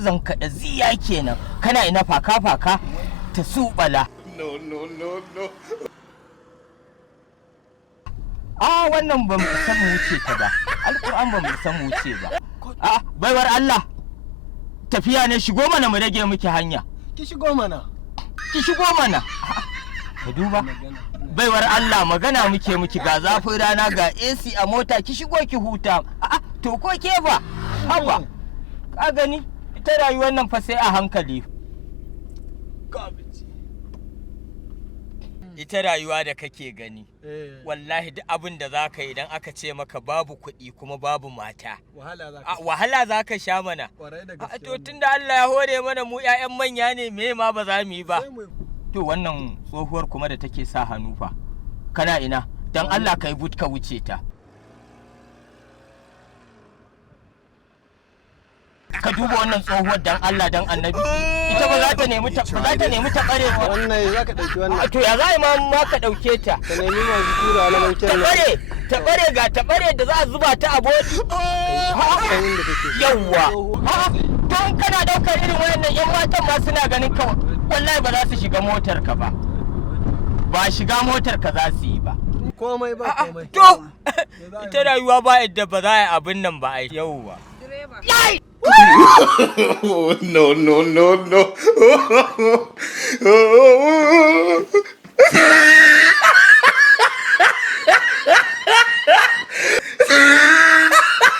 zankaɗa ziya kenan. Kana ina faka-faka ta subala. No. Wannan ba mu san mu wuce ta ba. Alƙur'an ba mu san mu wuce ba. Baiwar Allah. Tafiya ne, shigo mana mu rage miki hanya. Ki shigo mana. Ka duba. Baiwar Allah, magana muke miki, ga zafin rana ga AC a mota, ki shigo ki huta. To ko ke ba? Haba. Ka gani? Ita rayuwar nan fa sai a hankali. Ita rayuwa da kake gani, wallahi duk abin da za ka yi idan aka ce maka babu kuɗi kuma babu mata. Wahala za ka sha mana. To tun da Allah ya hore mana mu 'ya'yan manya ne, me ma ba za mu yi ba. To wannan tsohuwar kuma da take sa hannu fa, kana ina? Dan Allah ka yi but ka wuce ta. Ka duba wannan tsohuwar dan Allah dan Annabi. Ita ba za ta nemi ta bare ba. Wannan za ka ɗauki wannan. To ya za ma ka ɗauke ta? Ka nemi masu tura na mankin nan. Ta bare da za a zuba ta a bodi. Yawwa. To in kana ɗaukar irin wayannan 'yan matan ma suna ganin kawai. Wallahi ba za su shiga motar ka ba. Ba shiga motar ka za su yi ba. Komai ba komai. To ita rayuwa ba yadda ba za a yi abin nan ba ai. Yawwa. No.